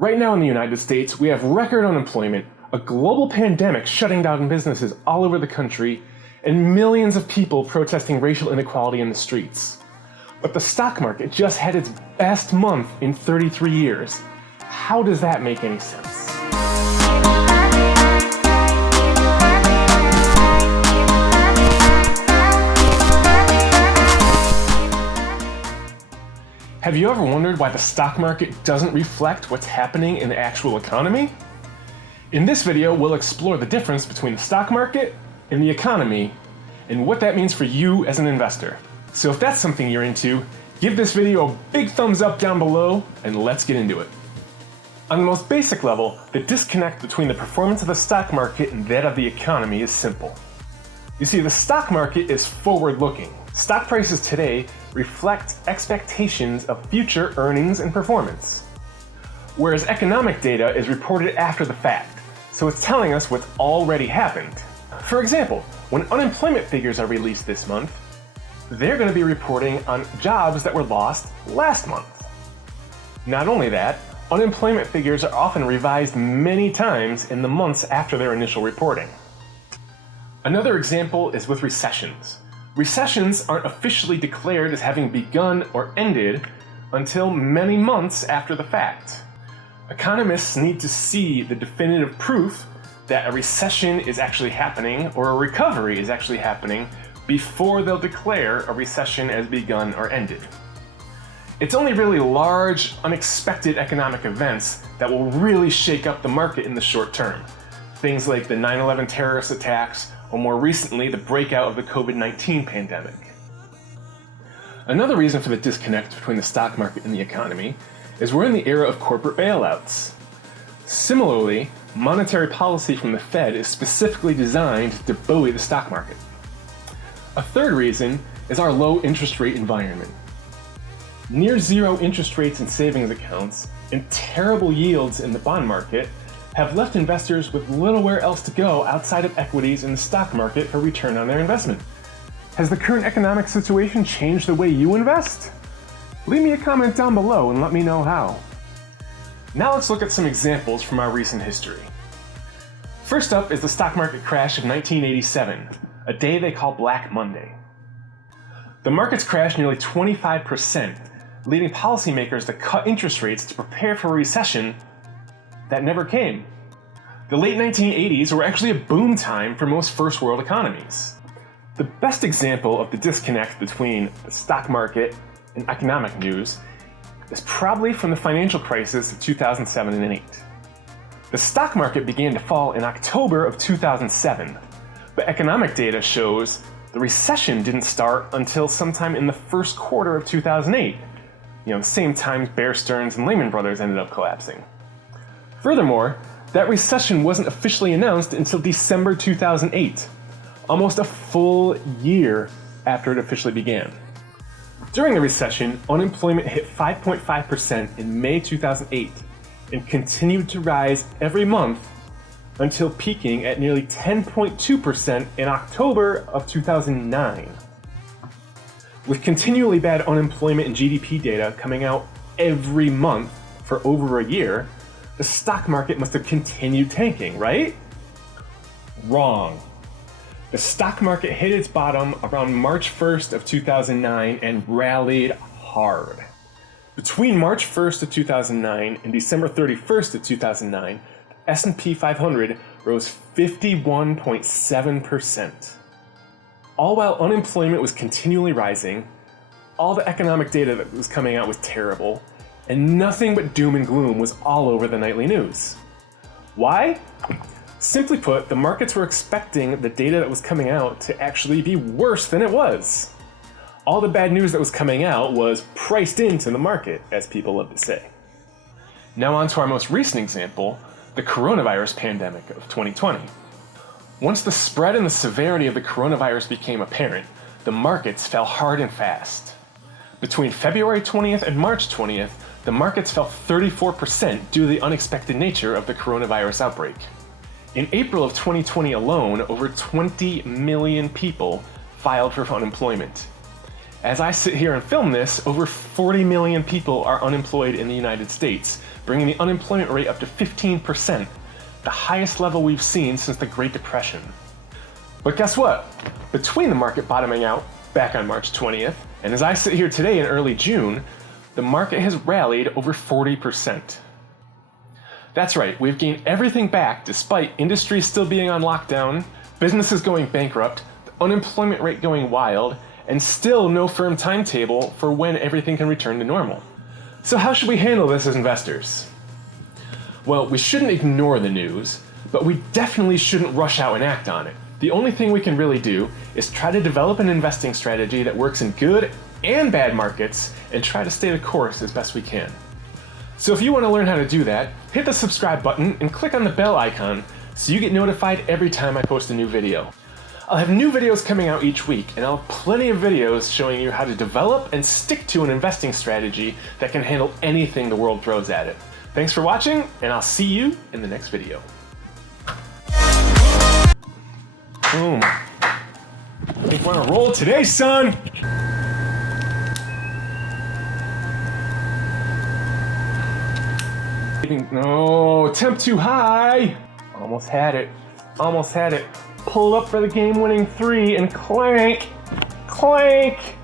Right now in the United States, we have record unemployment, a global pandemic shutting down businesses all over the country, and millions of people protesting racial inequality in the streets. But the stock market just had its best month in 33 years. How does that make any sense? Have you ever wondered why the stock market doesn't reflect what's happening in the actual economy? In this video, we'll explore the difference between the stock market and the economy and what that means for you as an investor. So if that's something you're into, give this video a big thumbs up down below and let's get into it. On the most basic level, the disconnect between the performance of the stock market and that of the economy is simple. You see, the stock market is forward-looking. Stock prices today reflect expectations of future earnings and performance, whereas economic data is reported after the fact, so it's telling us what's already happened. For example, when unemployment figures are released this month, they're going to be reporting on jobs that were lost last month. Not only that, unemployment figures are often revised many times in the months after their initial reporting. Another example is with recessions. Recessions aren't officially declared as having begun or ended until many months after the fact. Economists need to see the definitive proof that a recession is actually happening or a recovery is actually happening before they'll declare a recession as begun or ended. It's only really large, unexpected economic events that will really shake up the market in the short term. Things like the 9/11 terrorist attacks, or more recently, the breakout of the COVID-19 pandemic. Another reason for the disconnect between the stock market and the economy is we're in the era of corporate bailouts. Similarly, monetary policy from the Fed is specifically designed to buoy the stock market. A third reason is our low interest rate environment. Near zero interest rates in savings accounts and terrible yields in the bond market have left investors with little where else to go outside of equities in the stock market for return on their investment. Has the current economic situation changed the way you invest? Leave me a comment down below and let me know how. Now let's look at some examples from our recent history. First up is the stock market crash of 1987, a day they call Black Monday. The markets crashed nearly 25%, leading policymakers to cut interest rates to prepare for a recession that never came. The late 1980s were actually a boom time for most first world economies. The best example of the disconnect between the stock market and economic news is probably from the financial crisis of 2007 and 2008. The stock market began to fall in October of 2007, but economic data shows the recession didn't start until sometime in the first quarter of 2008. The same time Bear Stearns and Lehman Brothers ended up collapsing. Furthermore, that recession wasn't officially announced until December 2008, almost a full year after it officially began. During the recession, unemployment hit 5.5% in May 2008 and continued to rise every month until peaking at nearly 10.2% in October of 2009. With continually bad unemployment and GDP data coming out every month for over a year, the stock market must have continued tanking, right? Wrong. The stock market hit its bottom around March 1st of 2009 and rallied hard. Between March 1st of 2009 and December 31st of 2009, the S&P 500 rose 51.7%. All while unemployment was continually rising, all the economic data that was coming out was terrible, and nothing but doom and gloom was all over the nightly news. Why? Simply put, the markets were expecting the data that was coming out to actually be worse than it was. All the bad news that was coming out was priced into the market, as people love to say. Now on to our most recent example, the coronavirus pandemic of 2020. Once the spread and the severity of the coronavirus became apparent, the markets fell hard and fast. Between February 20th and March 20th, the markets fell 34% due to the unexpected nature of the coronavirus outbreak. In April of 2020 alone, over 20 million people filed for unemployment. As I sit here and film this, over 40 million people are unemployed in the United States, bringing the unemployment rate up to 15%, the highest level we've seen since the Great Depression. But guess what? Between the market bottoming out back on March 20th, and as I sit here today in early June, the market has rallied over 40%. That's right, we've gained everything back despite industries still being on lockdown, businesses going bankrupt, the unemployment rate going wild, and still no firm timetable for when everything can return to normal. So how should we handle this as investors? Well, we shouldn't ignore the news, but we definitely shouldn't rush out and act on it. The only thing we can really do is try to develop an investing strategy that works in good and bad markets and try to stay the course as best we can. So if you want to learn how to do that, hit the subscribe button and click on the bell icon so you get notified every time I post a new video. I'll have new videos coming out each week, and I'll have plenty of videos showing you how to develop and stick to an investing strategy that can handle anything the world throws at it. Thanks for watching, and I'll see you in the next video. Boom. I think we're on a roll today, son! No, temp too high! Almost had it. Almost had it. Pull up for the game-winning 3 and clank! Clank!